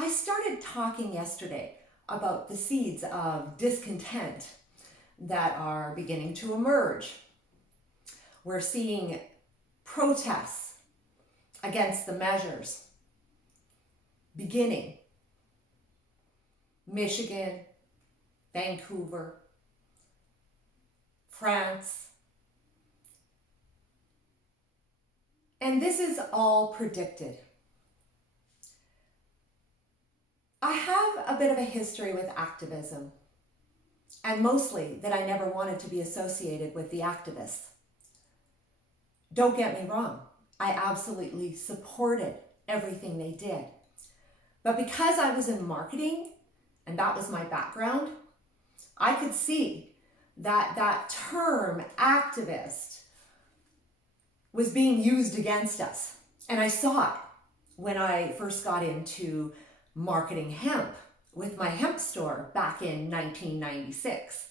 I started talking yesterday about the seeds of discontent that are beginning to emerge. We're seeing protests against the measures beginning. Michigan, Vancouver, France. And this is all predicted. I have a bit of a history with activism, and mostly that I never wanted to be associated with the activists. Don't get me wrong, I absolutely supported everything they did. But because I was in marketing, and that was my background, I could see that that term activist was being used against us. And I saw it when I first got into marketing hemp with my hemp store back in 1996.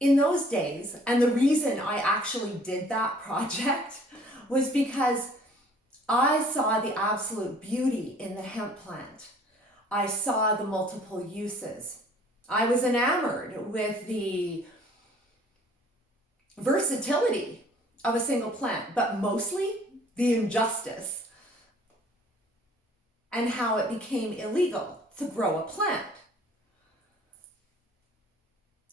In those days, and the reason I actually did that project was because I saw the absolute beauty in the hemp plant. I saw the multiple uses. I was enamored with the versatility of a single plant, but mostly the injustice and how it became illegal to grow a plant.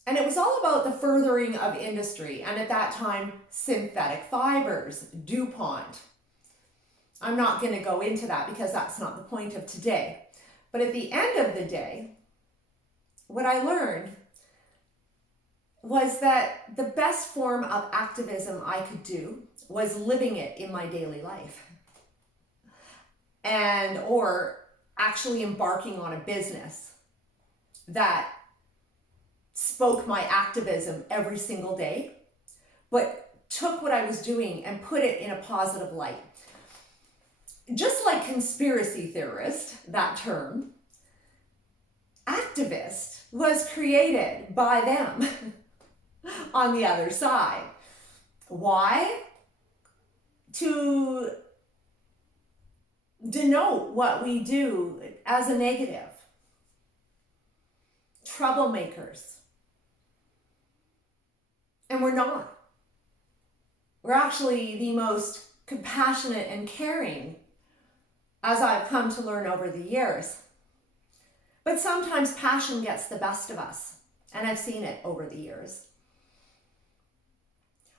And it was all about the furthering of industry, and at that time, synthetic fibers, DuPont. I'm not going to go into that because that's not the point of today. But at the end of the day, what I learned was that the best form of activism I could do was living it in my daily life. And or actually embarking on a business that spoke my activism every single day, but took what I was doing and put it in a positive light. Just like conspiracy theorist, that term, activist was created by them on the other side. Why? To denote what we do as a negative. Troublemakers. And we're not. We're actually the most compassionate and caring, as I've come to learn over the years. But sometimes passion gets the best of us, and I've seen it over the years.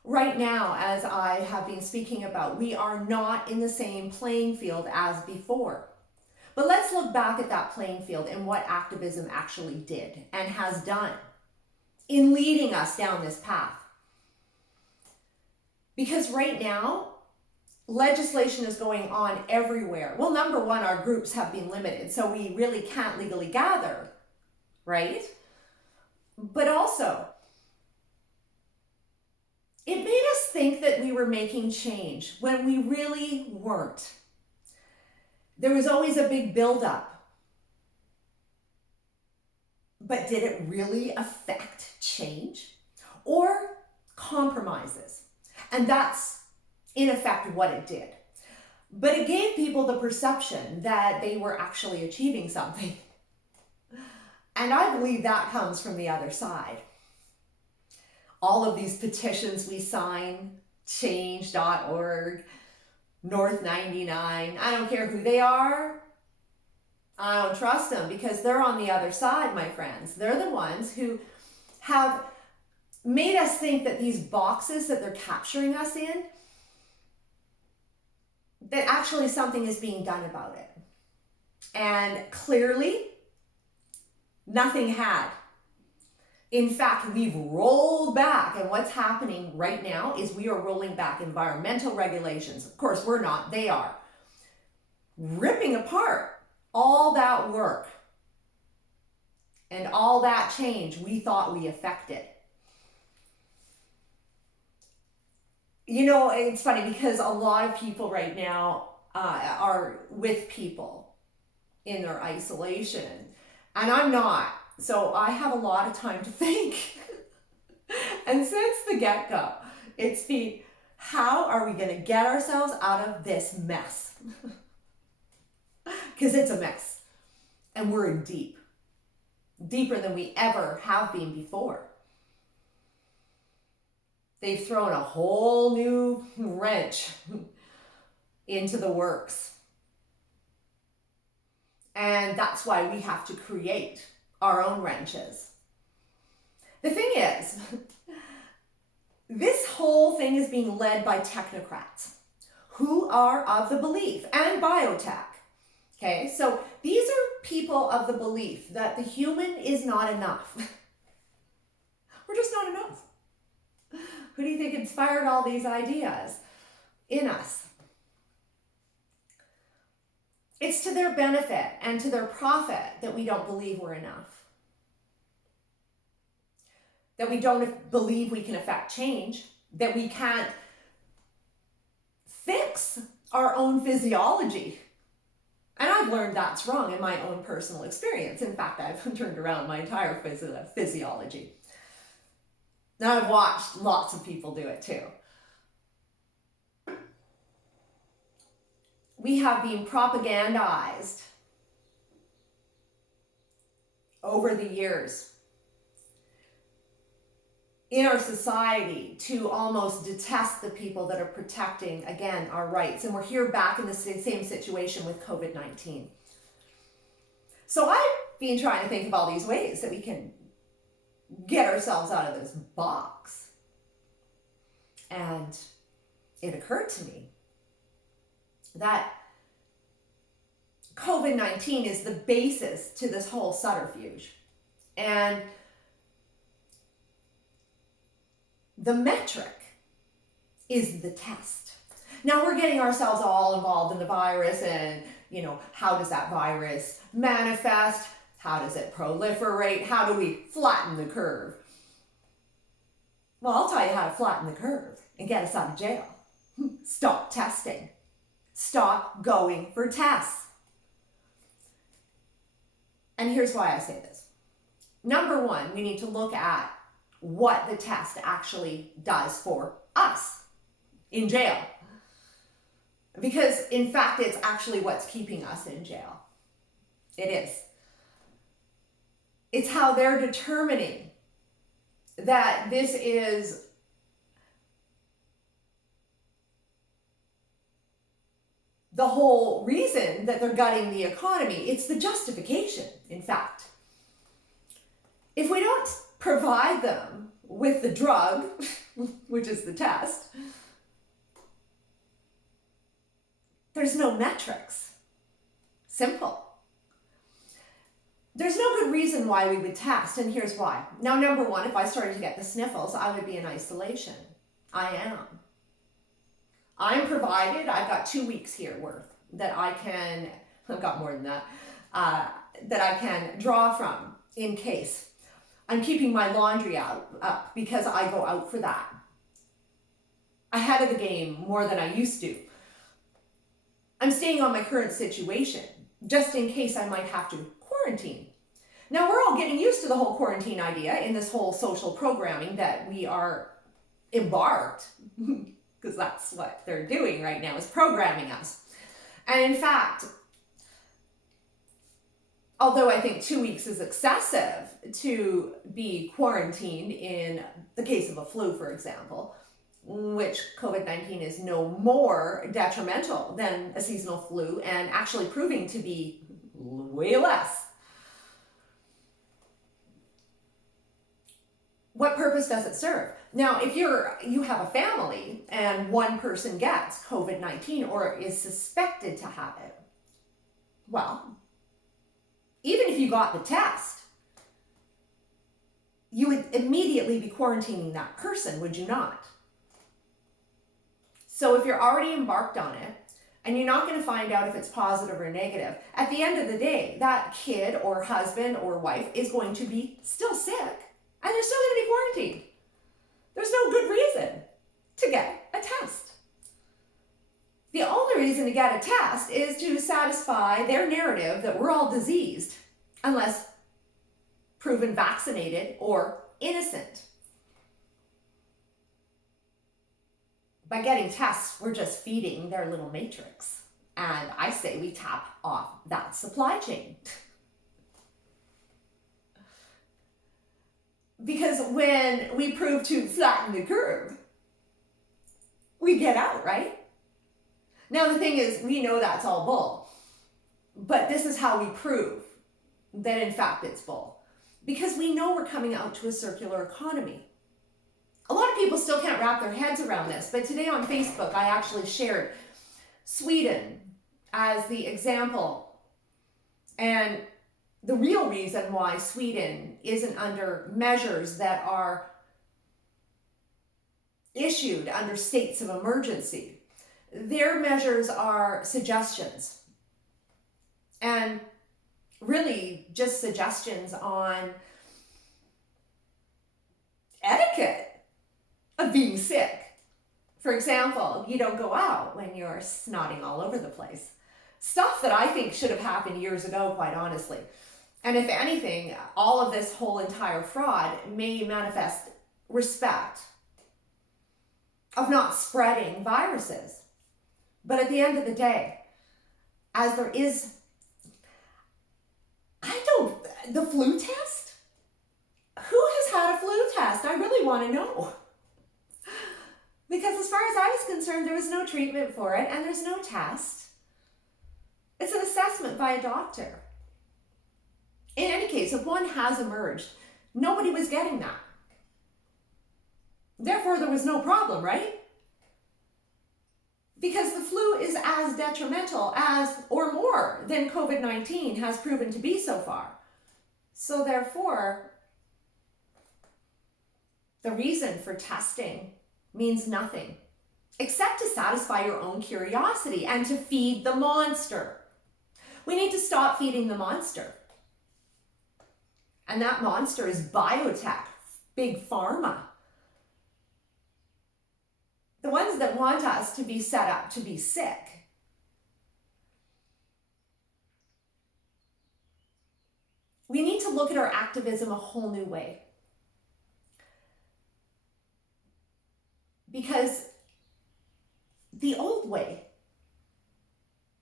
Right now, as I have been speaking about, we are not in the same playing field as before. But let's look back at that playing field and what activism actually did and has done in leading us down this path. Because right now, legislation is going on everywhere. Well, number one, our groups have been limited, so we really can't legally gather, right? But also, it made us think that we were making change when we really weren't. There was always a big buildup. But did it really affect change? Or compromises? And that's, in effect, what it did. But it gave people the perception that they were actually achieving something. And I believe that comes from the other side. All of these petitions we sign, change.org, North 99, I don't care who they are. I don't trust them because they're on the other side, my friends. They're the ones who have made us think that these boxes that they're capturing us in, that actually something is being done about it. And clearly, nothing had. In fact, we've rolled back, and what's happening right now is we are rolling back environmental regulations. Of course, we're not, they are. Ripping apart all that work and all that change we thought we affected. You know, it's funny because a lot of people right now are with people in their isolation, and I'm not. So I have a lot of time to think. And since the get-go, it's been, how are we going to get ourselves out of this mess? because it's a mess. And we're in deep, deeper than we ever have been before. They've thrown a whole new wrench into the works. And that's why we have to create our own wrenches. The thing is, this whole thing is being led by technocrats who are of the belief, and biotech. Okay, so these are people of the belief that the human is not enough. We're just not enough. Who do you think inspired all these ideas in us? It's to their benefit and to their profit that we don't believe we're enough. That we don't believe we can affect change. That we can't fix our own physiology. And I've learned that's wrong in my own personal experience. In fact, I've turned around my entire physiology. Now I've watched lots of people do it too. We have been propagandized over the years in our society to almost detest the people that are protecting, again, our rights. And we're here back in the same situation with COVID-19. So I've been trying to think of all these ways that we can get ourselves out of this box. And it occurred to me that COVID-19 is the basis to this whole subterfuge. And the metric is the test. Now we're getting ourselves all involved in the virus and, how does that virus manifest? How does it proliferate? How do we flatten the curve? Well, I'll tell you how to flatten the curve and get us out of jail. Stop testing. Stop going for tests. And here's why I say this. Number one, we need to look at what the test actually does for us in jail. Because in fact, it's actually what's keeping us in jail. It is. It's how they're determining that this is the whole reason that they're gutting the economy. It's the justification, in fact. If we don't provide them with the drug, which is the test, there's no metrics. Simple. There's no good reason why we would test, and here's why. Now, number one, if I started to get the sniffles, I would be in isolation. I am. I'm provided, I've got 2 weeks here worth that I can, I've got more than that, that I can draw from in case. I'm keeping my laundry up because I go out for that. Ahead of the game more than I used to. I'm staying on my current situation just in case I might have to quarantine. Now we're all getting used to the whole quarantine idea in this whole social programming that we are embarked, because that's what they're doing right now, is programming us. And in fact, although I think 2 weeks is excessive to be quarantined in the case of a flu, for example, which COVID-19 is no more detrimental than a seasonal flu and actually proving to be way less. What purpose does it serve? Now, if you have a family and one person gets COVID-19 or is suspected to have it, well, even if you got the test, you would immediately be quarantining that person, would you not? So if you're already embarked on it and you're not going to find out if it's positive or negative, at the end of the day, that kid or husband or wife is going to be still sick and they're still going to be quarantined. There's no good reason to get a test. The only reason to get a test is to satisfy their narrative that we're all diseased unless proven vaccinated or innocent. By getting tests, we're just feeding their little matrix. And I say we tap off that supply chain. Because when we prove to flatten the curve, we get out, right? Now the thing is, we know that's all bull. But this is how we prove that in fact it's bull. Because we know we're coming out to a circular economy. A lot of people still can't wrap their heads around this, but today on Facebook I actually shared Sweden as the example. And the real reason why Sweden isn't under measures that are issued under states of emergency. Their measures are suggestions. And really just suggestions on etiquette of being sick. For example, you don't go out when you're snotting all over the place. Stuff that I think should have happened years ago, quite honestly. And if anything, all of this whole entire fraud may manifest respect of not spreading viruses. But at the end of the day, as there is, the flu test? Who has had a flu test? I really want to know. Because as far as I was concerned, there was no treatment for it and there's no test. It's an assessment by a doctor. In any case, if one has emerged, nobody was getting that. Therefore, there was no problem, right? Because the flu is as detrimental as, or more than COVID-19 has proven to be so far. So therefore, the reason for testing means nothing, except to satisfy your own curiosity and to feed the monster. We need to stop feeding the monster. And that monster is biotech, big pharma. The ones that want us to be set up to be sick. We need to look at our activism a whole new way. Because the old way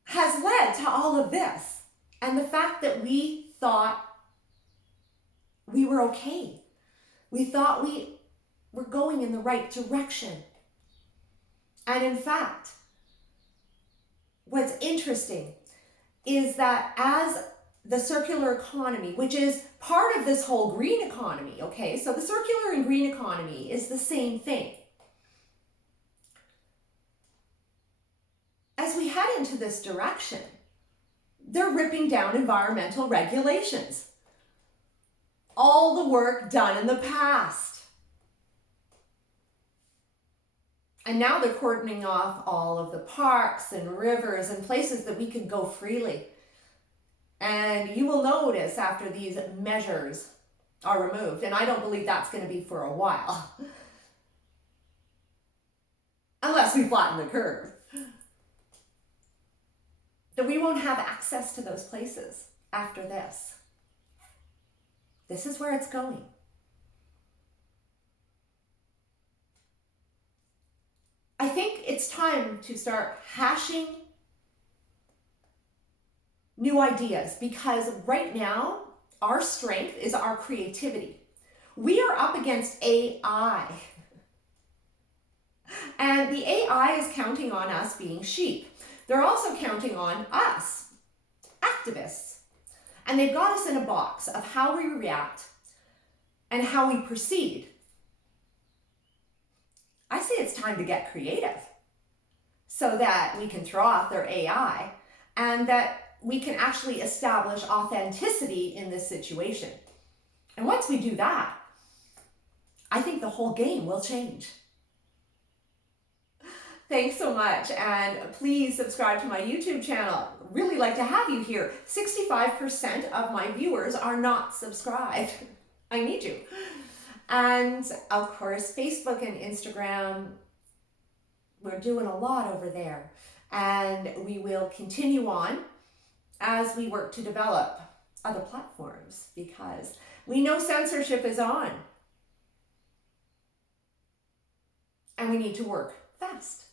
has led to all of this. And the fact that we thought we were okay. We thought we were going in the right direction. And in fact, what's interesting is that as the circular economy, which is part of this whole green economy, okay? So the circular and green economy is the same thing. As we head into this direction, they're ripping down environmental regulations. All the work done in the past. And now they're cordoning off all of the parks and rivers and places that we could go freely. And you will notice after these measures are removed, and I don't believe that's going to be for a while, unless we flatten the curve, that we won't have access to those places after this. This is where it's going. I think it's time to start hashing new ideas, because right now our strength is our creativity. We are up against AI. And the AI is counting on us being sheep. They're also counting on us, activists. And they've got us in a box of how we react and how we proceed. I say it's time to get creative so that we can throw off their AI and that we can actually establish authenticity in this situation. And once we do that, I think the whole game will change. Thanks so much, and please subscribe to my YouTube channel. Really like to have you here. 65% of my viewers are not subscribed. I need you. And of course, Facebook and Instagram, we're doing a lot over there. And we will continue on as we work to develop other platforms, because we know censorship is on. And we need to work fast.